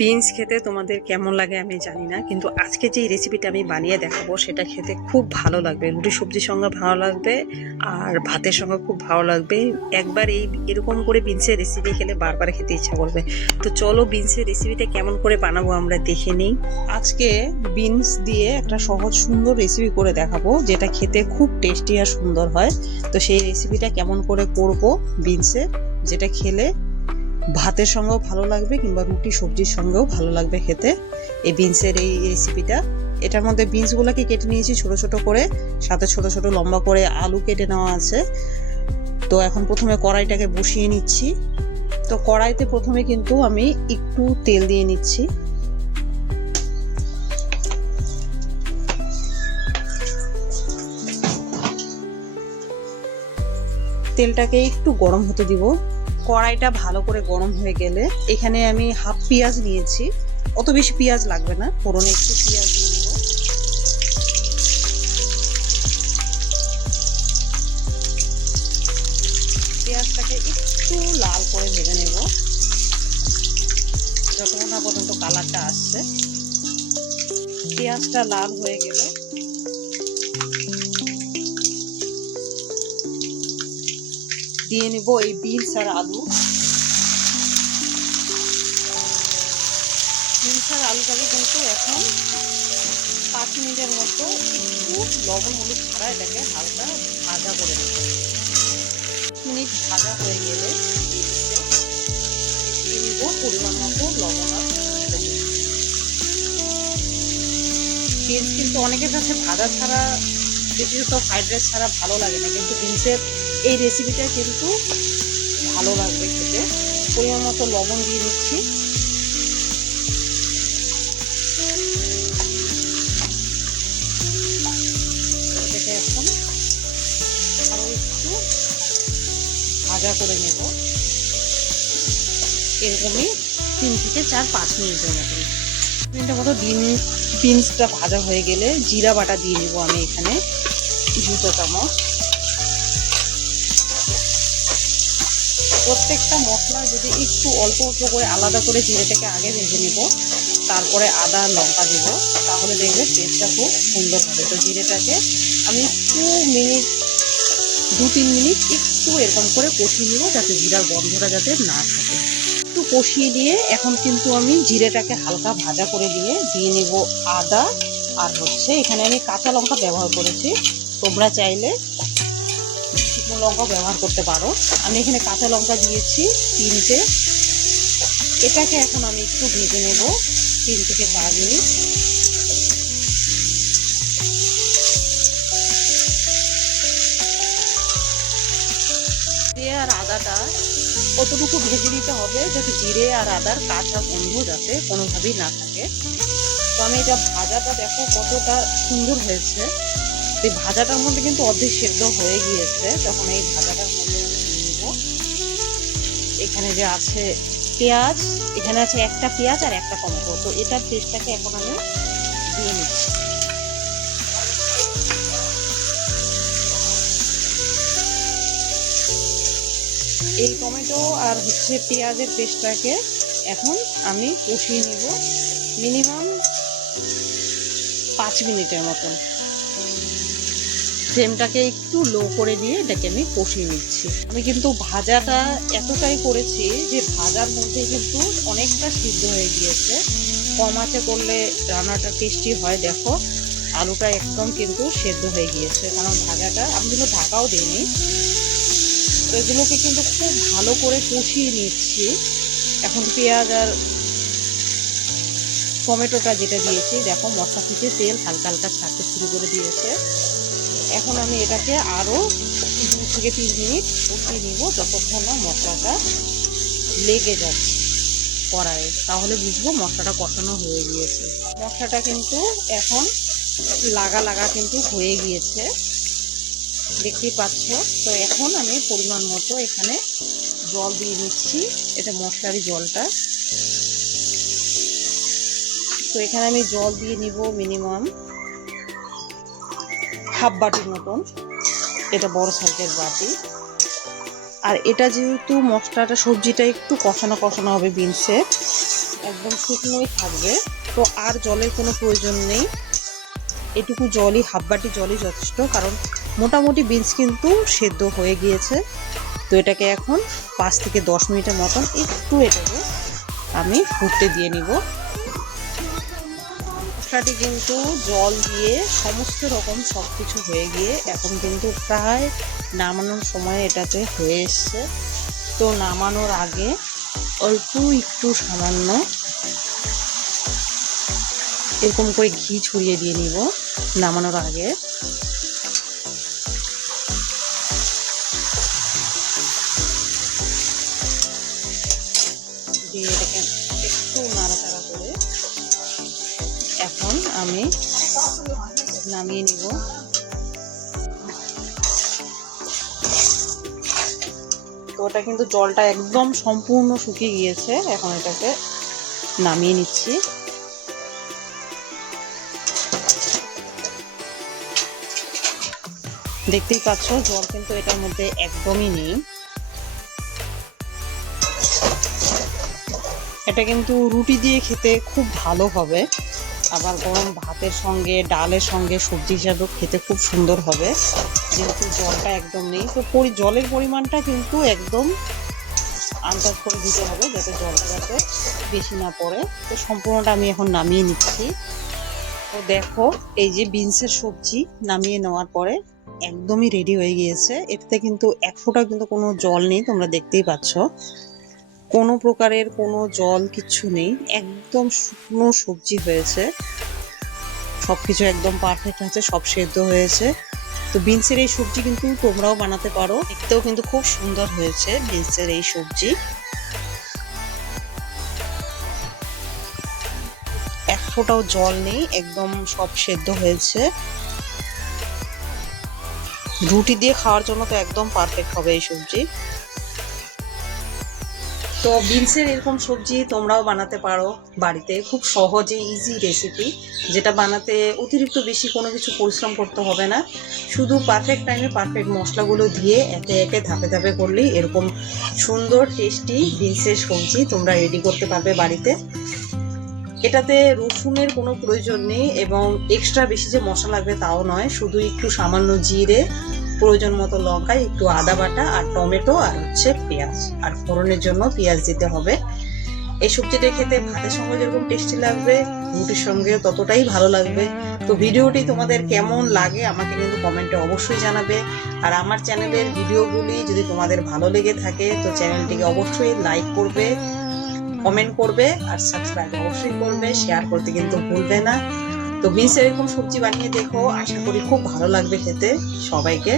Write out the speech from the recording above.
Beans খেতে তোমাদের কেমন লাগে আমি জানি না, কিন্তু আজকে যে রেসিপিটা আমি বানিয়ে দেখাবো সেটা খেতে খুব ভালো লাগবে। রুটি সবজির সঙ্গে ভালো লাগবে আর ভাতের সঙ্গে খুব ভালো লাগবে। একবার এরকম করে বিনসের রেসিপি খেলে বারবার খেতে ইচ্ছা করবে। তো চলো বিনসের রেসিপিটা কেমন করে বানাবো আমরা দেখে নিই। আজকে বিনস দিয়ে একটা সহজ সুন্দর রেসিপি করে দেখাবো, যেটা খেতে খুব টেস্টি আর সুন্দর হয়। তো সেই রেসিপিটা কেমন করে করব বিনসের, যেটা খেলে ভাতের সঙ্গেও ভালো লাগবে কিংবা রুটি সবজির সঙ্গেও ভালো লাগবে খেতে। এই বিনসের এই রেসিপিটা, এটার মধ্যে বিনসগুলোকে কেটে নিয়েছি ছোট ছোট করে, সাথে ছোট ছোট লম্বা করে আলু কেটে নেওয়া আছে। তো এখন প্রথমে কড়াইটাকে বসিয়ে নিচ্ছি। তো কড়াইতে প্রথমে কিন্তু আমি একটু তেল দিয়ে নিচ্ছি। তেলটাকে একটু গরম হতে দিব। কড়াইটা ভালো করে গরম হয়ে গেলে এখানে আমি হাফ পেঁয়াজ নিয়েছি। অত বেশি পেঁয়াজ লাগবে না, ফোড়নে একটু পেঁয়াজ দিয়ে দিব। পেঁয়াজটাকে একটু লাল করে ভেজে নেব, যতক্ষণ না পর্যন্ত কালারটা আসছে। পেঁয়াজটা লাল হয়ে গেলে দিয়ে নেব এই বিনস আর আলু। বিনস আর আলুটাকে কিন্তু এখন 5 মিনিটের মতো একটু লবণ হলুদ ছাড়া এটাকে হালকা ভাজা করে নেব। মিনিট ভাজা হয়ে গেলে দিব পরিমাণ মতো লবণ আর বিনস। কিন্তু অনেকের কাছে ভাজা ছাড়া, বিশেষত ফ্রাইড রাইস ছাড়া ভালো লাগে না, কিন্তু বিনসের এই রেসিপিটা কিন্তু ভালো লাগবে খেতে। পরিমাণ মতো লবণ দিয়ে নিচ্ছি। এটাকে এখন আরো একটু ভাজা করে নেব, এরকমই 3 থেকে 4-5 মিনিটের মতো। মিনিটের মতো বিনসটা ভাজা হয়ে গেলে জিরা বাটা দিয়ে নেব আমি এখানে 2 চামচ। প্রত্যেকটা মশলা যদি একটু অল্প অল্প করে আলাদা করে জিরেটাকে আগে ভেজে নেব, তারপরে আদা লঙ্কা দেব, তাহলে দেখবে টেস্টটা খুব সুন্দর হবে। তো জিরেটাকে আমি একটু মিনিট 2-3 মিনিট একটু এরকম করে কষিয়ে নেব, যাতে জিরার গন্ধটা যাতে না থাকে। একটু কষিয়ে দিয়ে এখন কিন্তু আমি জিরেটাকে হালকা ভাজা করে দিয়ে নেব আদা আর এখানে আমি কাঁচা লঙ্কা ব্যবহার করেছি। তোমরা চাইলে শুকনো লঙ্কা ব্যবহার করতে পারো। আমি এখানে কাঁচা লঙ্কা দিয়েছি 3টে। এটাকে এখন আমি একটু ভেজে নেব 3 থেকে 4 মিনিট। জিরে আর আদাটা কতটুকু ভেজে নিতে হবে, যাতে জিরে আর আদার কাঁচা গন্ধ যাতে কোনোভাবেই না থাকে। তো আমি এটা ভাজাটা দেখো কতটা সুন্দর হয়েছে। এই ভাজাটার মধ্যে কিন্তু অর্ধেক সেদ্ধ হয়ে গিয়েছে। তখন এই ভাজাটার মধ্যে নিব এখানে যে আছে পেঁয়াজ, এখানে আছে একটা পেঁয়াজ আর একটা টমেটো। তো এটার পেস্টটাকে এখন আমি দিয়ে নিচ্ছি। এই টমেটো আর পেঁয়াজের পেস্টটাকে এখন আমি কষিয়ে নিব মিনিমাম 5 মিনিটের মতন। ফ্লেমটাকে একটু লো করে দিয়ে এটাকে আমি কষিয়ে নিচ্ছি। আমি কিন্তু ভাজাটা এতটাই করেছি যে ভাজার মধ্যে কিন্তু অনেকটা সিদ্ধ হয়ে গিয়েছে। কম আঁচে করলে রান্নাটা টেস্টি হয়। দেখো আলুটা একদম কিন্তু সেদ্ধ হয়ে গিয়েছে, কারণ ভাজাটা আমি কিন্তু ঢাকাও দিইনি। তো এগুলোকে কিন্তু খুব ভালো করে কষিয়ে নিচ্ছি। এখন পেঁয়াজ আর টমেটোটা যেটা দিয়েছি, দেখো মশলা থেকে তেল হালকা হালকা ছাড়তে শুরু করে দিয়েছে। এখন আমি এটাকে আরও 2 থেকে 3 মিনিট কষিয়ে নিব, যতক্ষণ না মশলাটা লেগে যাচ্ছে কড়াইয়ে, তাহলে বুঝবো মশলাটা কষানো হয়ে গিয়েছে। মশলাটা কিন্তু এখন লাগা লাগা কিন্তু হয়ে গিয়েছে, দেখতেই পাচ্ছ। তো এখন আমি পরিমাণ মতো এখানে জল দিয়ে নিচ্ছি, এটা মশলারই জলটা। তো এখানে আমি জল দিয়ে নিব মিনিমাম হাফ বাটির মতন, এটা বড় সাইজের বাটি। আর এটা যেহেতু মশলাটা সবজিটা একটু কষানো কষানো হবে বিনসে, একদম শুকনোই থাকবে। তো আর জলের কোনো প্রয়োজন নেই, এটুকু জলই, হাফ বাটি জলই যথেষ্ট, কারণ মোটামুটি বিনস কিন্তু সেদ্ধ হয়ে গিয়েছে। তো এটাকে এখন 5 থেকে 10 মিনিটের মতন একটু এটাকে আমি ফুটতে দিয়ে নিব। মশলাটি কিন্তু জল দিয়ে সমস্ত রকম সব কিছু হয়ে গিয়ে এখন কিন্তু প্রায় নামানোর সময় এটাতে হয়ে এসছে। তো নামানোর আগে অল্প একটু সামান্য এরকম করে ঘি ছড়িয়ে দিয়ে নিব নামানোর আগে। দিয়ে এটাকে একটু নাড়াচাড়া করে এখন আমি নামিয়ে নিব। তো ওটা কিন্তু জলটা একদম সম্পূর্ণ শুকিয়ে গিয়েছে, এখন এটাকে নামিয়ে নিচ্ছি। দেখতেই পাচ্ছ জল কিন্তু এটার মধ্যে একদমই নেই। এটা কিন্তু রুটি দিয়ে খেতে খুব ভালো হবে, আবার গরম ভাতের সঙ্গে, ডালের সঙ্গে সবজি হিসাবেও খেতে খুব সুন্দর হবে, যেহেতু জলটা একদম নেই। তো জলের পরিমাণটা কিন্তু একদম আন্দাজ করে দিতে হবে, যাতে জলটা যাতে বেশি না পড়ে। তো সম্পূর্ণটা আমি এখন নামিয়ে নিচ্ছি। তো দেখো এই যে বিনসের সবজি নামিয়ে নেওয়ার পরে একদমই রেডি হয়ে গিয়েছে। এতে কিন্তু এক ফোঁটা কিন্তু কোনো জল নেই, তোমরা দেখতেই পাচ্ছ কোনো প্রকারের কোনো জল কিচ্ছু নেই, একদম শুকনো সবজি হয়েছে, সবকিছু একদম পারফেক্ট আছে, সব সেদ্ধ হয়েছে। তো বিনসের এই সবজি কিন্তু তোমরাও বানাতে পারো, দেখতেও কিন্তু খুব সুন্দর হয়েছে বিনসের এই সবজি। এক ফোঁটাও জল নেই, একদম সব সেদ্ধ হয়েছে। রুটি দিয়ে খাওয়ার জন্য তো একদম পারফেক্ট হবে এই সবজি। তো বিনসের এরকম সবজি তোমরাও বানাতে পারো বাড়িতে, খুব সহজে ইজি রেসিপি, যেটা বানাতে অতিরিক্ত বেশি কোনো কিছু পরিশ্রম করতে হবে না। শুধু পারফেক্ট টাইমে পারফেক্ট মশলাগুলো দিয়ে একে একে ধাপে ধাপে করলেই এরকম সুন্দর টেস্টি বিনসের সবজি তোমরা রেডি করতে পারবে বাড়িতে। এটাতে রসুনের কোনো প্রয়োজন নেই এবং এক্সট্রা বেশি যে মশলা লাগবে তাও নয়, শুধু একটু সামান্য জিরে, প্রয়োজন মতো লঙ্কা, একটু আদা বাটা আর টমেটো আর হচ্ছে পেঁয়াজ, আর ফোড়নের জন্য পেঁয়াজ দিতে হবে। এই সবজিটা খেতে ভাতের সঙ্গে যেরকম টেস্টি লাগবে, রুটির সঙ্গে ততটাই ভালো লাগবে। তো ভিডিওটি তোমাদের কেমন লাগে আমাকে কিন্তু কমেন্টে অবশ্যই জানাবে। আর আমার চ্যানেলের ভিডিওগুলি যদি তোমাদের ভালো লেগে থাকে তো চ্যানেলটিকে অবশ্যই লাইক করবে, কমেন্ট করবে আর সাবস্ক্রাইব অবশ্যই করবে, শেয়ার করতে কিন্তু ভুলবে না। তো বিনস এরকম সবজি বানিয়ে দেখো, আশা করি খুব ভালো লাগবে খেতে সবাইকে।